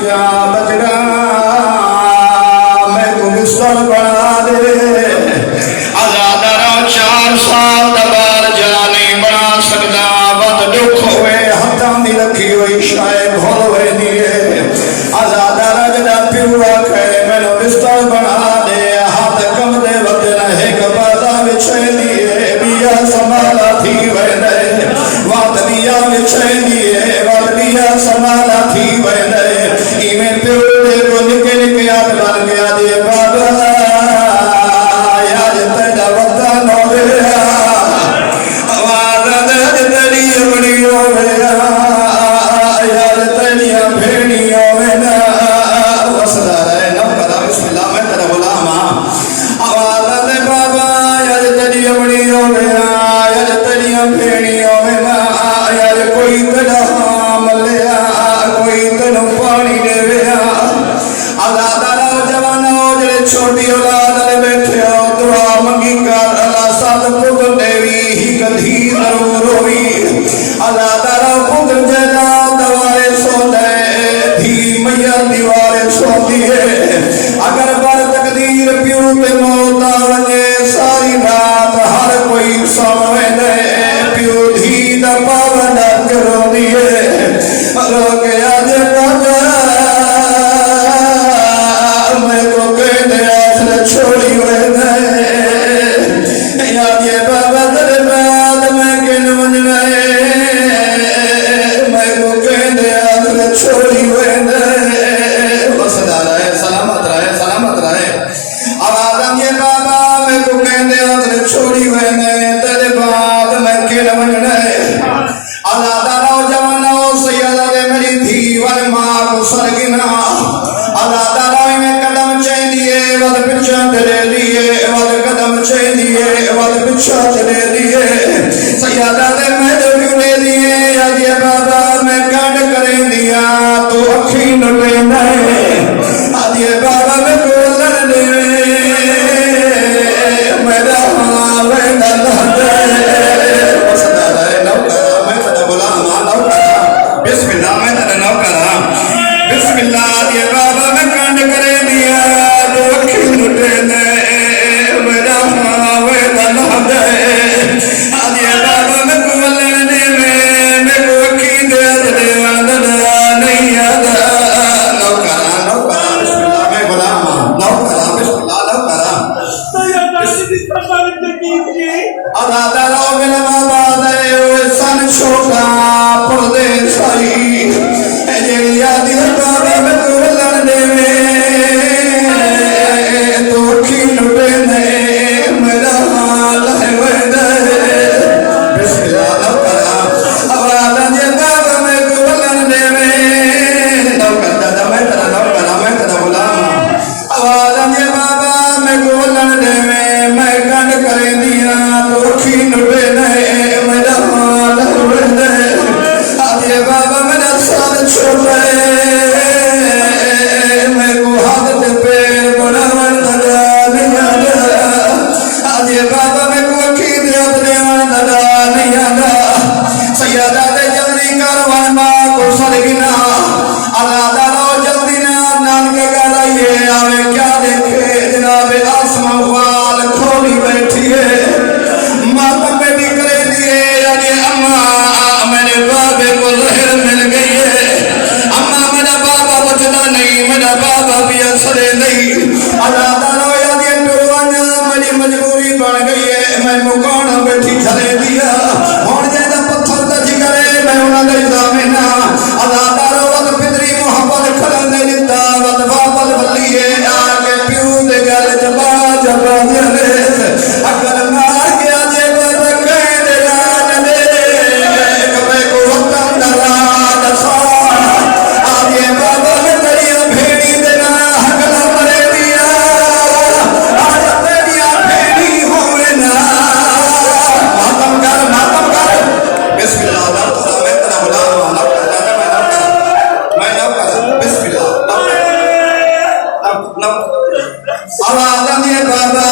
क्या बजरा मैं को बिस्तर बना दे। आजादा रहो 4 साल दबार जरा नहीं बना सकता। बत दुख हुए हथा दी रखी हुई शायद भूल हुए दिए। आजादा रजदा पिवा खे मैनू बिस्तर बना दे। हाथ कम दे वदन एक बाजा बिछे दिए। बिया संभाला थी वने वात बिया बिछे दिए। वात बिया संभाला थी वने इमें प्यो दे को निके निके याद बन गया दे बाबा याद तेरा वतन होवे आवाज दे तेरी अपनी होवे याद तेरी भेड़ी होवे ना वसदा रहे नौकरा बिस्मिल्लाह मैं तेरा गुलाम आवाज दे बाबा याद तेरी अपनी होवे याद तेरी भेड़ी होवे ना याद कोई तेरा मलिया कोई तेरा पानी देवे आजादा रहो जवानो जेड़े छोटी औलाद ने बैठे हो दुआ मंगी कर अल्लाह साथ पुत्र देवी ही गधी जरूर होवी। आजादा रहो पुत्र जेदा दवारे सो दे धी मैया दीवारे सो दिए। अगर बर तकदीर प्यू पे मौत आ वने सारी रात हर कोई सोवे दे प्यू धी दा पावन करो दिए। रो गया जे बाबा मैं को कहने आसरे छोड़ी हुए याद ये बाबा तेरे बाद मैं किन मंजना मैं को कहने आसरे छोड़ी हुए वसदा रहे सलामत रहे आवाज़ ये बाबा मैं को कहने आसरे छोड़ी हुए तेरे बाद मैं किन मंजना आजादा रहो जवानो सैयदा दे मेरी थी वर मां को सरगिना। आजादा रहो में कदम चाहिए वद पिछा चले दिए वद कदम चाहिए वद पिछा चले दिए। सैयदा दे मेरे क्यों दिए याद ये बाबा मैं काट करे दिया तो अखी न लेना आज ये बाबा मैं को लड़ दे मेरा मैं न दे वसदा रहे नौकरा मैं तेरा गुलाम नौकरा बिस्मिल्लाह मैं तेरा नौकरा बिस्मिल्लाह ये बाबा मैं कांड करे दिया तो अखी लुटे ने मेरा मैं न दे आज ये बाबा मैं को लड़ने में मैं को अखी दे नहीं याद नौकरा बिस्मिल्लाह मैं गुलाम नौकरा बिस्मिल्लाह नौकरा आजादा रहो मेरा बाबा दे सन छोटा पर्दे साई जेड़ी याद बाबा मैं को लड़ने में तो अखी लुटे ने मेरा हाल है वदे बिस्मिल्लाह नौकरा आवाज़ ये बाबा मैं को लड़ने में नौकरा मैं तेरा गुलाम आवाज़ ये बाबा मैं को लड़ने में मैं कांड करे दिया तो अखी लुटे ने मेरा हाल है वदे आज ये बाबा मेरा साथ छोड़े मैं को हाथ पे पैर बनावन लगा नहीं आना आज ये बाबा मैं को अखी दे अपने मन लगा नहीं आना। सैयदा दे जल्दी कारवां मां को सरगिना। आजादा रहो जल्दी ना नानक गलाइए आवे क्या देखे जनाब आसमां वाल खोली बैठी है मातम पे भी करे दिए यानी अम्मा मेरे बाबे को लहर मिल गई है। अम्मा मेरा बाबा बचना नहीं मेरा बाबा भी असरे नहीं। आजादा रहो याद ये टुरवाना मेरी मजबूरी बन गई है मैं मुकाना बैठी चले दिया हुण जेदा पत्थर दा जिगरे मैं उन्हां दे दामिना। आजादा रहो वद पितरी मोहब्बत खलन दे दिता वद वापस बल्लीए आके प्यू दे गल जबा दे अगर मार गया जे बद कह दे रान दे कबे को वतन दरा दसा आज ये बाबा में तेरी भेड़ी देना हकला मरे दिया आज तेरी भेड़ी होवे ना मातम कर बिस्मिल्लाह मैं तेरा गुलाम मैं बिस्मिल्लाह आवाज़ ये बाबा